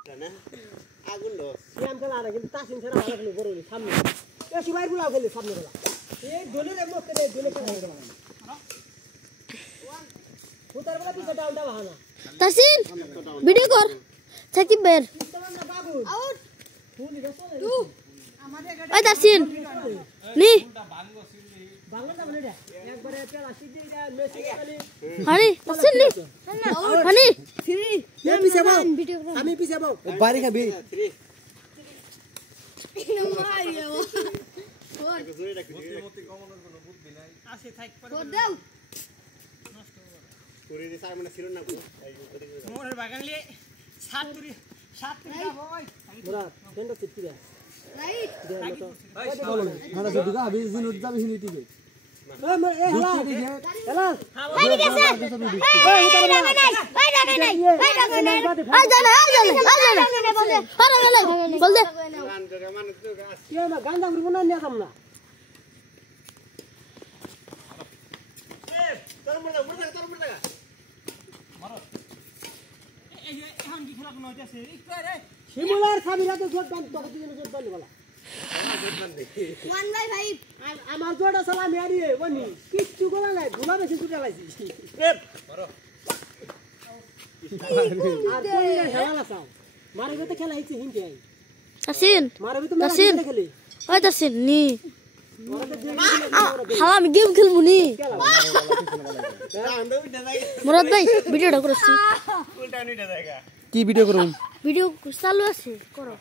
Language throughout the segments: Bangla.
আগুন লো সিয়াম খেলা না কিন্তু তাসিম ছাড়া ভালো খেলে বড় হলি সামনে এ সুবাই গুলা খেলে সামনে খেলা এই দলের মধ্যে দে দলে খেলা হলো ফুটার বলা পিছে ডাউনটা বাহানা তাসিম ভিডিও কর সাকিব বের আউট ফুল গেছে তু ওই তাসিম নি বাংলাটা বলে দে একবারে পেলা সিদ্ধি যা মেসি খালি হানি তাসিম নি হানি এ পিছে বাও আমি পিছে বাও বাড়ি খাবি গান্দা করবো না নিয়ে যাম না শিমুলার সাবিরাতে জোট বান তোকে দুজনে জোট বান বলা আমার জোড়া সালা মেরিয়ে বনি কিচ্ছু করা নাই ভুলা বেশি জুটা লাইছি আর তুই খেলা লাসাও মারবে তো খেলা হইছে হিনতে আই তাসিম মারবে তো মেলা খেলে ওই তাসিম নি হালা আমি গেম খেলবো নি মুরাদ ভাই ভিডিওটা করছি কি ভিডিও করুন ভিডিও চালু আছে করো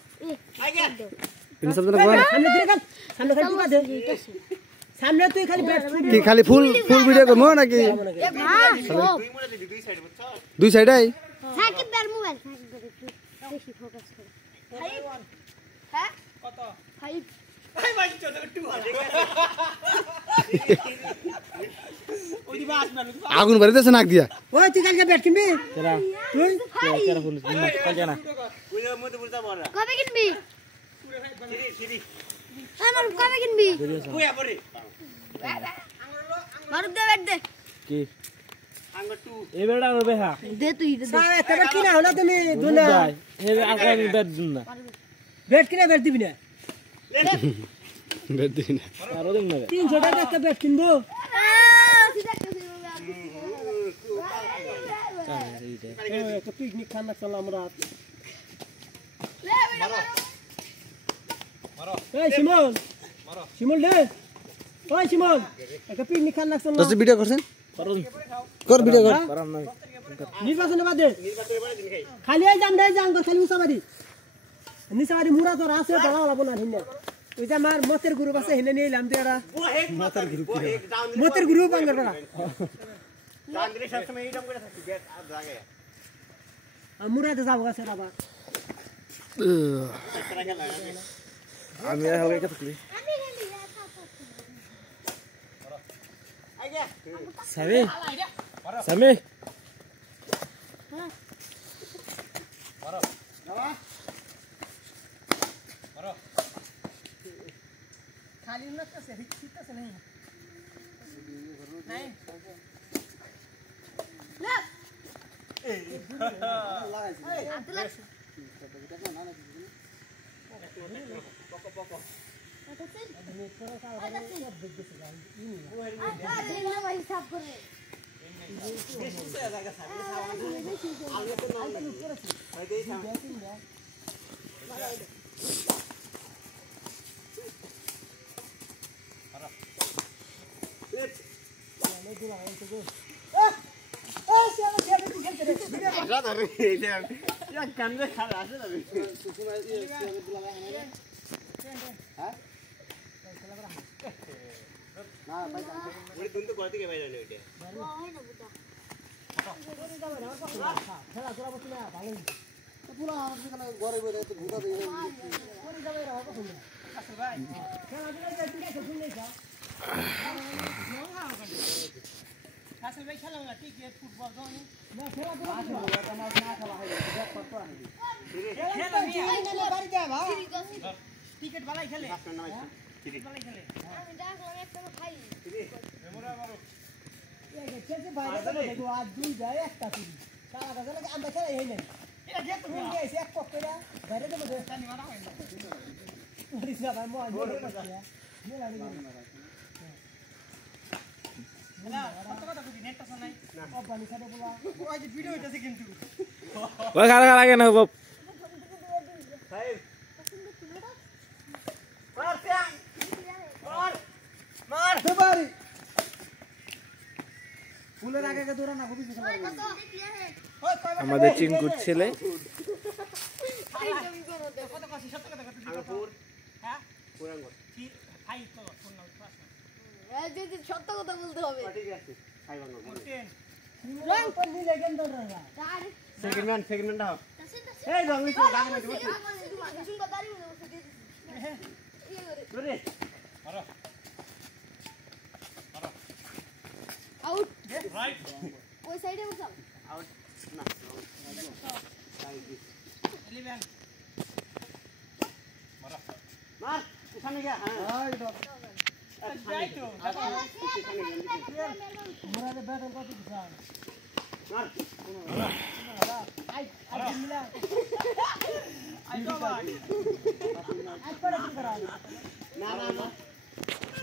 সামনে দিয়ে গেল সামনে খালি দিবা দে সামনে তুই খালি ব্যাট কি খালি ফুল ভিডিও করবো নাকি দুই সাইড আই সাকিব বের মোবাইল সাকিব বের বেশি ফোকাস করে হ্যাঁ কত 5 ভাই ভাই চোদ টু আগুন ভরে দেছে নাক দিয়া ওই তুই কালকে ব্যাট কিনবি কেরা তুই কেরা ফুল কালকে না ওই মধ্যে বুঝতা বড় কবে কিনবি সিরি আমার কবে কিনবি কইয়া পড়ে মারুদ দে ব্যাট দে কি আঙ্গ টু এই বেড়া হবে হ্যাঁ দে তুই দে সারা তবে কিনা হলো তুমি দুনা এই আগামী ব্যাট দিন না ব্যাট কিনা ব্যাট দিবি না ব্যাট দিন না আরো দিন না 300 টাকা একটা ব্যাট কিনবো একটা পিকনিক খানা চল আমরা এই শিমল শিমল দে ওই শিমল একটা পিকনিক খানা চল তো ভিডিও করছেন কর ভিডিও কর নির্বাচনে বাদে খালি আই যাম দেই যাম খালি উসাবাদি নিসাবাদি মুরা তো আছে বলা লাগবো না হিন্না ওই যে আমার মতের গ্রুপ আছে হিনে নিলাম দেড়া মতের গ্রুপ আঙ্গর করা চান্দ্রে সব সময় এইরকম করে থাকি ব্যাট আর লাগে মুরাতে যাব গাছে বাবা আমি হালকা থাকলি আইগা সামি সামি মারো মারো খালি না কাছে ঠিক আছে নাই নাই লে এই লাগাইছি আব্দুল্লাহ পকো পকো আমি করে কাল সব দেখতেছি আরে ভাই হিসাব করে বেশি তো জায়গা সামনে আগে তো না হয় দেই থাম রাদা রে এটা ইয়া কান্দে খালা আছে না হ্যাঁ না ভাই ওই দুন তো করতে কে ভাই জানে ওইটা হয় না বুটা খেলা তোরা বসে না ভালো পুরো আমার এখানে ঘরে বসে তো ঘুরা দেই করে যাবে রে বাবা তুমি আসল ভাই খেলা দিলে যাই তুই তো শুনে যা আসল ভাই খেলা না ক্রিকেট ফুটবল জানি না খেলা তো আমার না খেলা হয় ব্যাট করতে হয় খেলা নিয়ে বাড়ি যা ভাই ক্রিকেট ভালোই খেলে আসল না ভাই ক্রিকেট ভালোই খেলে আমি দেখলাম একটা খাই মেমোরা মারো এই যে বাইরে তো দেখো আজ দুই যায় একটা তুই সারা কাছে লাগে আমরা খেলাই হই না এটা গেট তুমি গেছে এক পক করে বাইরে দে মধ্যে পানি মারা হয় না পুলিশরা ভাই মই বলে করছে নিয়ে লাগি না কত কথা কই নেট পাস নাই ও বানি সাথে বলা ওই যে ভিডিও হইতাছে কিন্তু ওই খালা লাগে না বাপ সাহেব মার দুবারি ফুলের আগে আগে দৌড়া না খুবই কিছু লাগে আমাদের চিনকুট ছেলে কত কাছে সত্য কথা কত দিবা হ্যাঁ পুরাঙ্গ কি ভাই তো ফোন নাও পাস যদি সত্য কথা বলতে হবে ঠিক আছে খাইবাঙ্গ না রং কোন দিলে কেন দৌড়া সেকেন্ড ম্যান দাও এই এই রং নিচে গানে মধ্যে বসে শুনবা দাঁড়ি মধ্যে বসে দিয়ে দিছি রে আউট রাইট ওই সাইডে বসাও আউট না 11 মার এখানে গিয়া হ্যাঁ যাই তো মোরালে ব্যাটন কত দিছা মার আই মিলা আই তো ভাই আই পড়ে কি করা না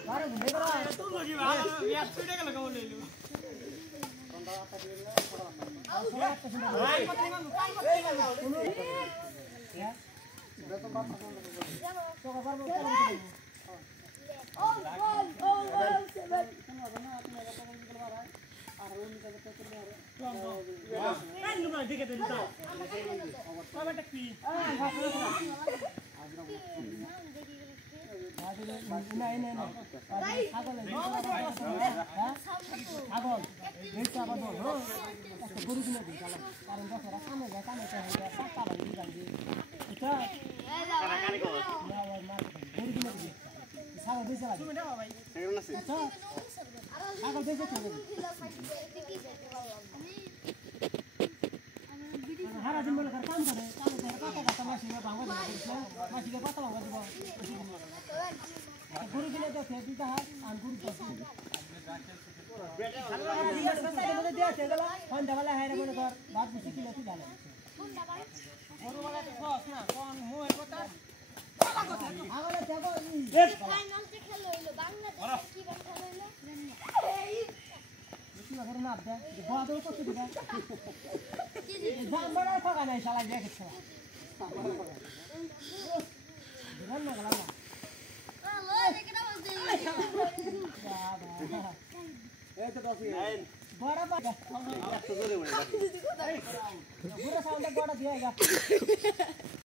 বারে ঘুরে করা তো লগি ভাই ইয়া ছুটে গেল কেমন লইলো হারা দিন বলে কাম করে কাটা কাটা মাসি না ভাঙা মাসি কে কত ভাঙা দিব গুরু দিলে তো ফের দিতে হয় আর গুরু তো মধ্যে দেয়া চলে ফোন দেওয়ালে হাইরে বলে কর বাদ বুঝি কি লতি জানে গুরু বলে তো খস না কোন মোর কথা আগলে যাবো ফাইনাল যে খেলা হইলো বাংলাদেশ কি খেলা হইলো কি করে না দে বাদ ও কত দিবা জাম্বারা ফাগা নাই শালা দেখছ দিলাম না গলা না এই তো 10 বড় বাবা এত জোরে বলে পুরো সাউন্ড বড় দিয়েগা